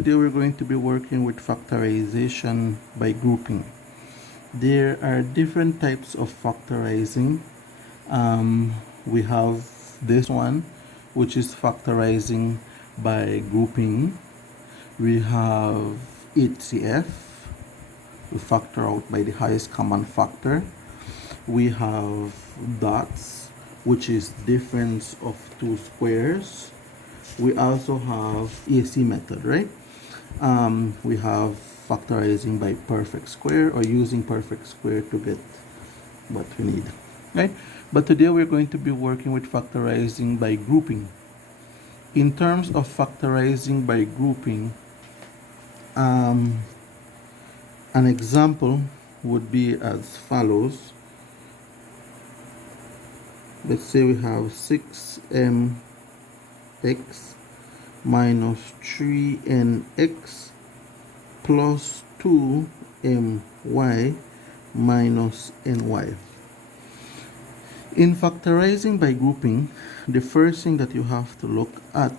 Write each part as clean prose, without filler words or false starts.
today we're going to be working with factorization by grouping. There are different types of factorizing. We have this one, which is factorizing by grouping. We have HCF, we factor out by the highest common factor. We have dots, which is difference of two squares. We also have AC method, right? We have factorizing by perfect square or using perfect square to get what we need, right? But today we're going to be working with factorizing by grouping. In terms of factorizing by grouping, an example would be as follows. Let's say we have 6mx minus 3nx plus 2my minus ny. In factorizing by grouping, the first thing that you have to look at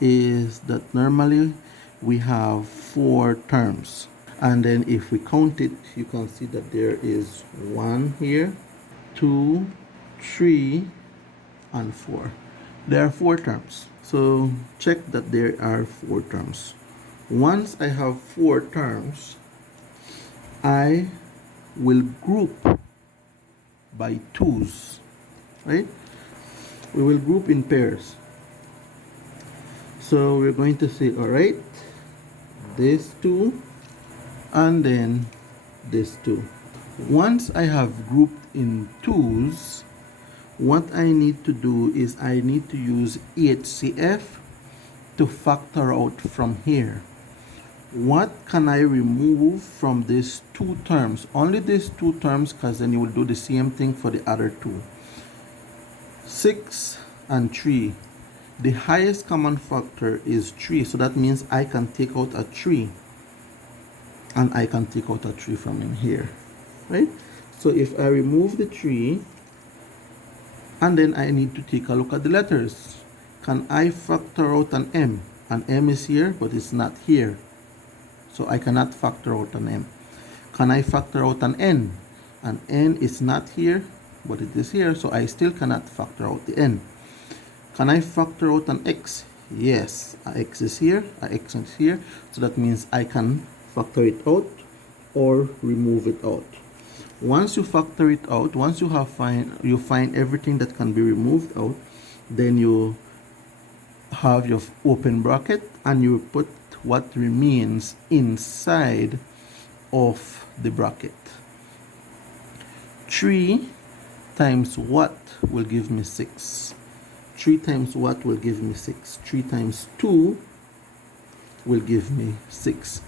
is that normally we have 4 terms, and then if we count it, you can see that there is 1 here, 2, 3, and 4. There are 4 terms. So check that there are 4 terms. Once I have 4 terms, I will group by 2's, right? We will group in pairs. So we're going to say, all right, this 2 and then this 2. Once I have grouped in 2's, what I need to do is I need to use HCF to factor out from here. What can I remove from these 2 terms? Only these 2 terms, because then you will do the same thing for the other 2. 6 and 3. The highest common factor is 3, so that means I can take out a 3. And I can take out a 3 from in here, right? So if I remove the 3, and then I need to take a look at the letters. Can I factor out an m? An m is here, but it's not here. So I cannot factor out an m. Can I factor out an n? An n is not here, but it is here, so I still cannot factor out the n. Can I factor out an x? Yes, a x is here, a x is here, so that means I can factor it out or remove it out. Once you factor it out, once you find everything that can be removed out, then you have your open bracket and you put what remains inside of the bracket. 3 times what will give me 6? 3 times what will give me 6? 3 times 2 will give me 6.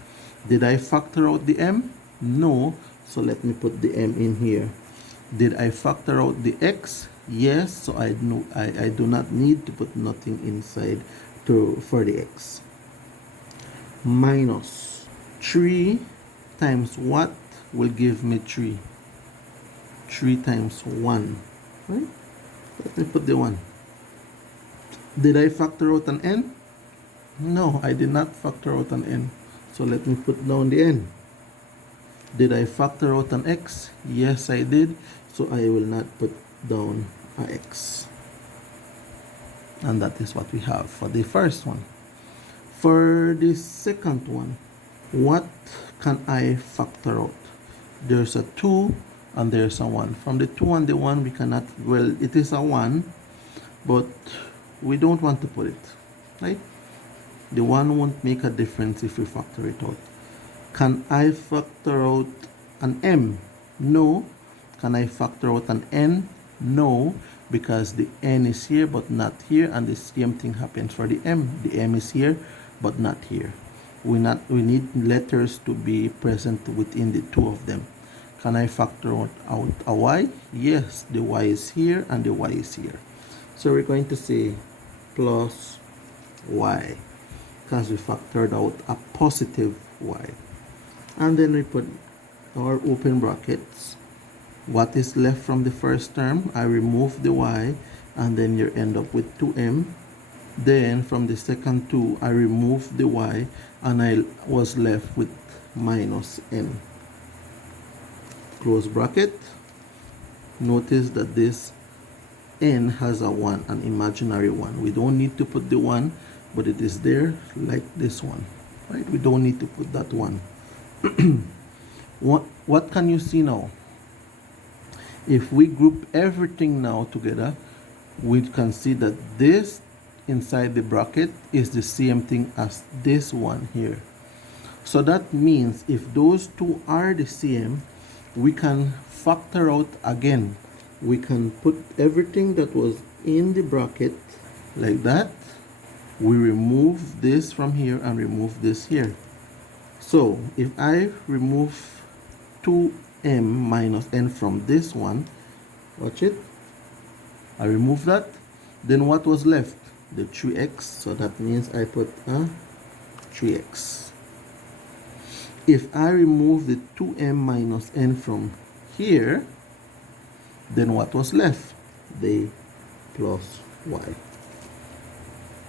Did I factor out the m? No. So let me put the m in here. Did I factor out the x? Yes. So I do not need to put nothing inside for the x. Minus 3 times what will give me 3? 3 times 1. Right? Let me put the 1. Did I factor out an n? No, I did not factor out an n. So let me put down the n. Did I factor out an x? Yes, I did. So I will not put down a x. And that is what we have for the first one. For the second one, what can I factor out? There's a 2 and there's a 1. From the 2 and the 1, we cannot, well, it is a 1, but we don't want to put it, right? The 1 won't make a difference if we factor it out. Can I factor out an m? No. Can I factor out an n? No, because the n is here but not here, and the same thing happens for the m. The m is here but not here. We need letters to be present within the 2 of them. Can I factor out a y? Yes, the y is here and the y is here. So we're going to say plus y, because we factored out a positive y. And then we put our open brackets. What is left from the first term? I remove the y, and then you end up with 2m Then from the second 2, I removed the y, and I was left with minus n. Close bracket. Notice that this n has a 1, an imaginary 1. We don't need to put the 1, but it is there like this one. Right? We don't need to put that 1. What can you see now? If we group everything now together, we can see that this inside the bracket is the same thing as this one here. So that means if those two are the same, we can factor out again. We can put everything that was in the bracket like that. We remove this from here and remove this here. So if I remove 2m minus n from this one, watch it, I remove that, then what was left? The 3x, so that means I put a 3x. If I remove the 2m minus n from here, then what was left? The plus y.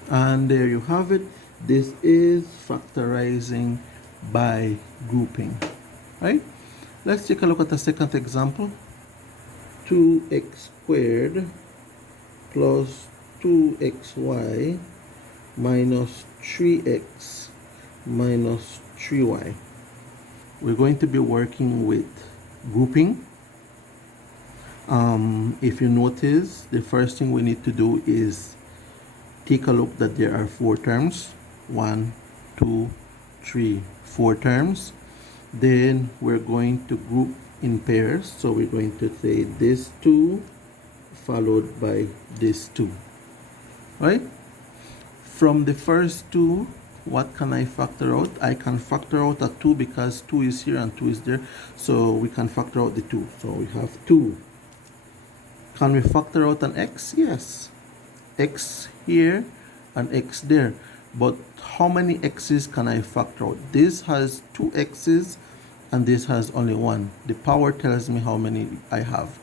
And there you have it. This is factorizing by grouping, right? Let's take a look at the second example. 2x squared plus 2xy minus 3x minus 3y. We're going to be working with grouping. If you notice, the first thing we need to do is take a look that there are 4 terms. 1, 2, 3, 4 terms. Then we're going to group in pairs. So we're going to say this 2 followed by this 2. Right? From the first 2, what can I factor out? I can factor out a 2 because 2 is here and 2 is there. So we can factor out the 2. So we have 2. Can we factor out an x? Yes. X here and x there. But how many x's can I factor out? This has 2 x's and this has only 1. The power tells me how many I have.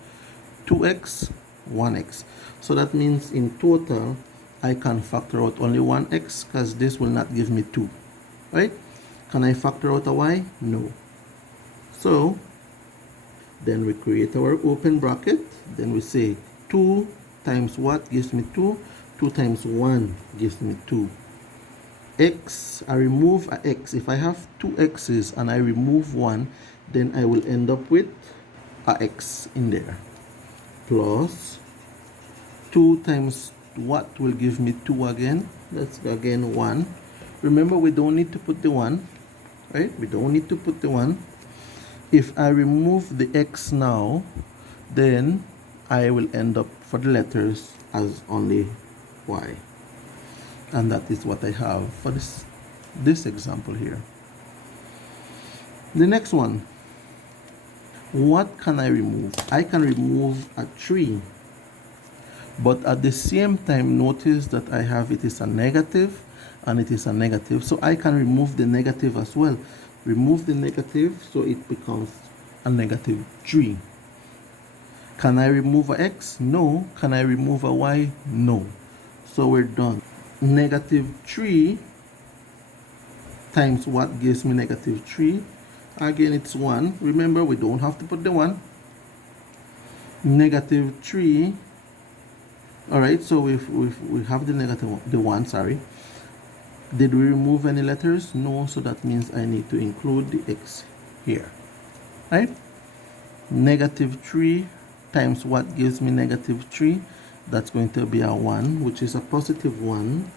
2x, 1x. So that means in total, I can factor out only 1x because this will not give me 2. Right? Can I factor out a y? No. So then we create our open bracket. Then we say 2 times what gives me 2? 2 times 1 gives me 2. X, I remove a x. If I have 2 x's and I remove 1, then I will end up with a x in there. Plus 2 times what will give me 2 again? That's again 1. Remember, we don't need to put the 1. Right? We don't need to put the 1. If I remove the x now, then I will end up for the letters as only y. And that is what I have for this example here. The next one. What can I remove? I can remove a 3. But at the same time, notice that I have it is a negative and it is a negative. So I can remove the negative as well. Remove the negative, so it becomes a negative 3. Can I remove a x? No. Can I remove a y? No. So we're done. Negative 3 times what gives me negative 3? Again, it's 1. Remember, we don't have to put the 1. Negative 3. Alright, so we have the negative, the 1, sorry. Did we remove any letters? No, so that means I need to include the x here. Right? Negative 3 times what gives me negative 3? That's going to be a 1, which is a positive 1.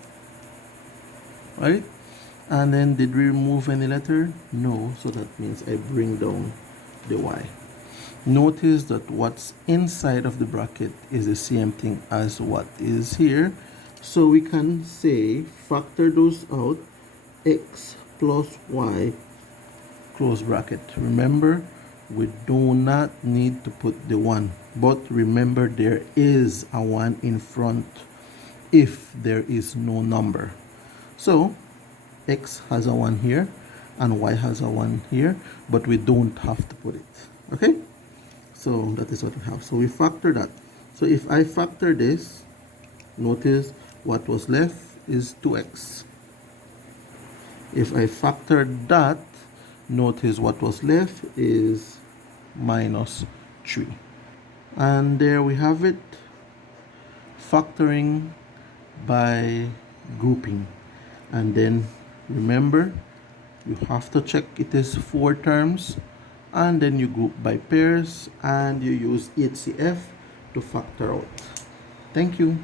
Right? And then did we remove any letter? No, so that means I bring down the y. Notice that what's inside of the bracket is the same thing as what is here. So we can say, factor those out, x plus y, close bracket. Remember, we do not need to put the 1. But remember, there is a 1 in front if there is no number. So x has a 1 here and y has a 1 here, but we don't have to put it. Okay? So that is what we have. So we factor that. So if I factor this, notice what was left is 2x. If I factor that, notice what was left is minus 3. And there we have it, factoring by grouping. And then remember, you have to check it is 4 terms, and then you group by pairs and you use HCF to factor out. Thank you.